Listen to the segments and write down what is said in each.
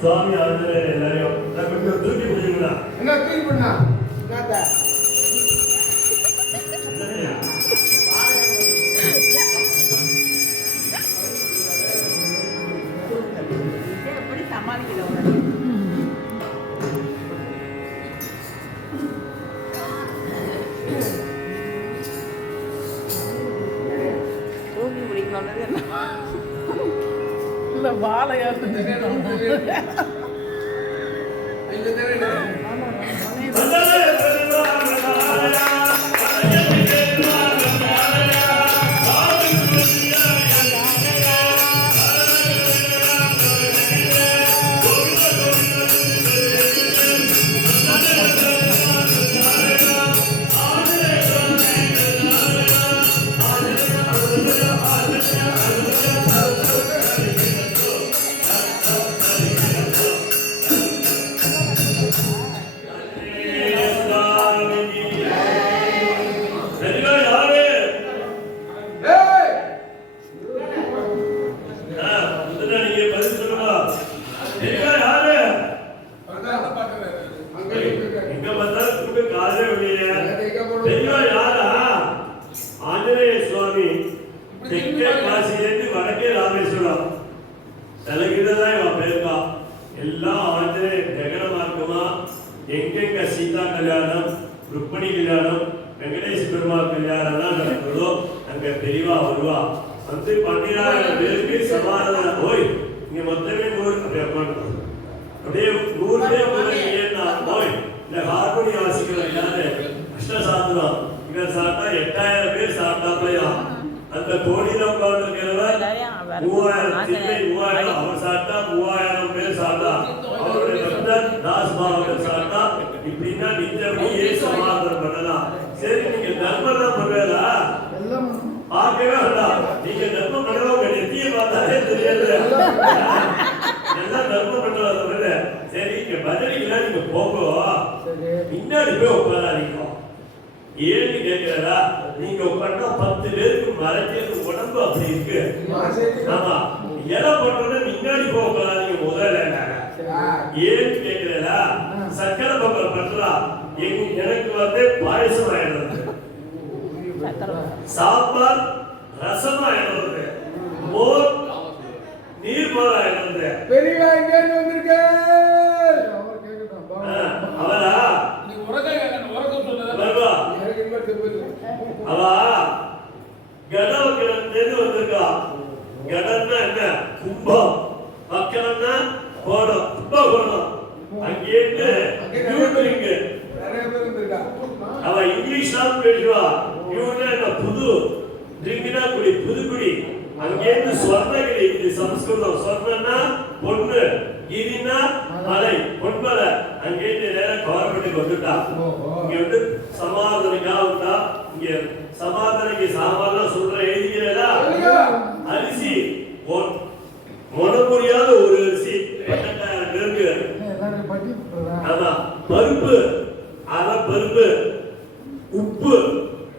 சுவாமி ஆஞ்சநேயர் எல்லாரையும் கொஞ்சம் தூக்கி பிடிச்சிங்களா? என்ன தூக்கி பண்ணா? எப்படி சமாளிக்கிறோம்? தூக்கி பிடிக்கணும் என்ன வாழையாட்டு எங்கெங்க சீதா கல்யாணம், ருக்மணி கல்யாணம், வெங்கடேச பெருமாள் கல்யாணம் நடக்குதோ அங்க பெரியவா வருவா. வந்து 12,000 பேருக்கு சமாதானம் போய் இங்க மொத்தமே 100 அப்படியே 100 பேர் போய் இந்த ஹார்மோனி வாசிக்கிற யாரு அஷ்டசாத்திரம் இவர் சாப்பிட்டா 8,000 பேர் சாப்பிட்டாப்பையா. அந்த கோடியில உட்கார்ந்துருக்கிறவர் 3,000 அவர் சாப்பிட்டா 3,000 பேர் சாப்பிட்டா. அவருடைய பக்தர் தாஸ்பாவர்கள் சாப்பிட்டா. இப்படின்னா நிச்சயப்படியே சமாதானம் பண்ணலாம். சரி, நீங்க தர்மம் தான் பண்ணுவதா? பார்க்கவே வேண்டாம். நீங்க தர்மம் பண்ணுறவங்க நெத்தியை பார்த்தாலே தெரியாது எல்லாம் தர்மம் பண்ணுவாங்க. சரி, இங்க பதிலுக்குலாம் நீங்க போகோ பின்னாடி போய் உட்காராதீங்க. ஏன்னு கேட்கிறதா? நீங்க உட்காந்தா 10 பேருக்கு மறைக்கிறது உடம்பு அப்படி இருக்கு. ஆமா, எல்லாம் பண்றோம்னா முன்னாடி போக உட்காராதீங்க. முதல்ல ஏன்னு கேட்கிறதா? சக்கரை பொங்கல் பண்றா எனக்கு வந்து பாயசம் ஆயிடுறது, சாம்பார் ரசம் ஆயிடுறது, மோர் நீர் மோர் ஆயிடுறது. பெரியவா எங்க வந்திருக்க? அவரா அவா கடவுக்கிழமை வந்திருக்கா. கடன்னா என்ன? கும்பம். மக்கள்னா போடும், கும்பகோணம். அங்கேருந்து அவ இங்கிலீஷ் தான் பேசுவா. இவங்க புது திரும்பினா குடி, புதுக்குடி. அங்கேருந்து சொர்ணகிரி, இது சமஸ்கிருதம். சொர்ணன்னா பொண்ணு, கிரினா மலை, பொன்மலை. அங்கேருந்து நேரம் கவர்மெண்ட்டுக்கு வந்துட்டா. இங்க வந்து சமாதானிக்கா வந்தா. இங்க சமாதானிக்கு சாமான் சொல்ற எழுதிக்கிறதா? அரிசி முடியாத ஒரு அரிசி 18,000 பேருக்கு. ஆமா, பருப்பு அரை பருப்பு, உப்பு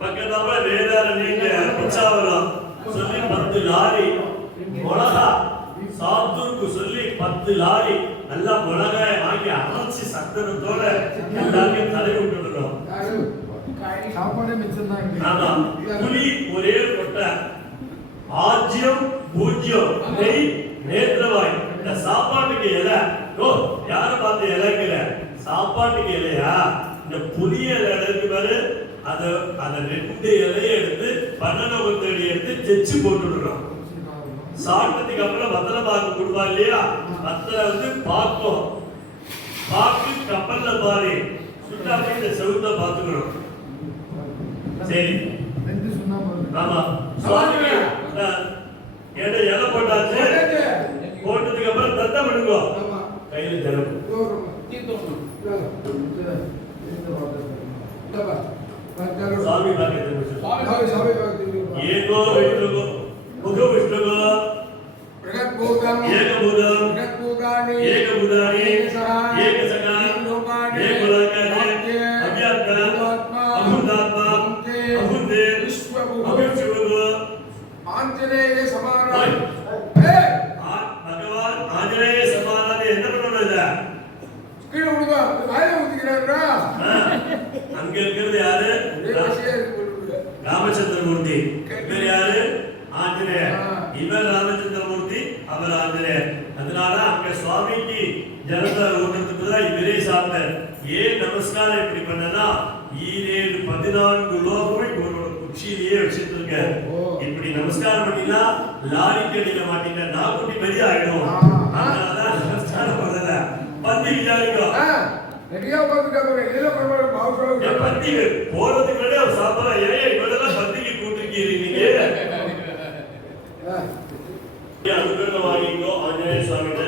பக்கத்தாம வேதார நீங்க பிச்சாவரம் சொல்லி 10 லாரி, மிளகா சாத்தூருக்கு சொல்லி 10 லாரி நல்லா மிளகாய வாங்கி அரைச்சி சத்தனத்தோட எல்லாருக்கும் தலை விட்டுருக்கோம். ஆமா, புளி ஒரே கொட்டை, ஆஜ்யம் பூஜ்யம், நெய் நேத்திரவாய். இந்த சாப்பாட்டுக்கு இலை யார பார்த்து இலைக்கல, சாப்பாட்டுக்கு இலையா? இந்த புளிய இலை இருக்கு பாரு, அதை அதை 2 இலையை எடுத்து பண்ணன ஒத்தடி எடுத்து ஜெச்சு போட்டுடுறோம். சாப்பிட்டதுக்கு அப்புறம் வத்தலை பாக்கு கொடுப்பா இல்லையா, வத்தலை வந்து பாக்கும் பாக்கு கப்பல்ல பாரு சுட்டா போய் இந்த செவுத்த பாத்துக்கணும். சரி ஆமா சுவாமி கேட்ட இலை போட்டாச்சு, போட்டதுக்கு அப்புறம் தத்த பண்ணுங்க கையில ஜலம் स्वामी भाग्य एको विष्णुको मुख विष्णुको एकभूतम् एकभूतानि एकसखा एकलोकानि अव्यात्मा अभूतात्मा अभूते विश्वभूतो आंजनेय समाना भगवान आंजनेय समाना என்ன பண்ணுவாங்க கீழ விடுங்க வாயில ஊத்திக்கிறாரா அங்க இருக்கிறது யாரு ராமச்சந்திரமூர்த்தி இவர் யாரு ஆஞ்சநேயர் இவர் ராமச்சந்திரமூர்த்தி அவர் ஆஞ்சநேயர் அதனால அங்க சுவாமிக்கு ஜலத்தை ஊற்றுறதுக்கு தான் இவரே சாப்பிட்டார் ஏன் நமஸ்காரம் இப்படி பண்ணனா 14 லோகமும் இவரோட குச்சியிலேயே வச்சுட்டு இருக்காரு இப்படி நமஸ்காரம் பண்ணினா லாரிக்கு அடிக்க மாட்டீங்க நாக்குட்டி பெரிய ஆயிடும் அதனால நமஸ்காரம் பண்ணல பந்தி விசாரிக்கோ ரெடியா பாத்துக்காங்க இதுல பரவாயில்ல பாவுக்கு பந்தி போறதுக்கு முன்னாடி அவர் சாப்பிடற ஏன் இவரெல்லாம் பந்திக்கு கூட்டிருக்கீங்க அனுகிரகம் வாங்கிக்கோ ஆஞ்சநேய சுவாமிகிட்ட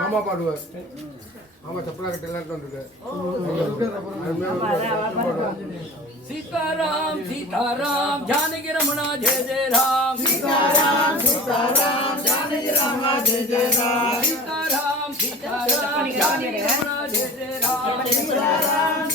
மாமா பாடுவார் மாமா சப்பலா கட்ட எல்லாம் வந்துருக்கு सीताराम सीताराम जानकी रमणा जय जय राम सीताराम सीताराम जानकी रमणा जय जय राम सीताराम सीताराम जानकी रमणा जय जय राम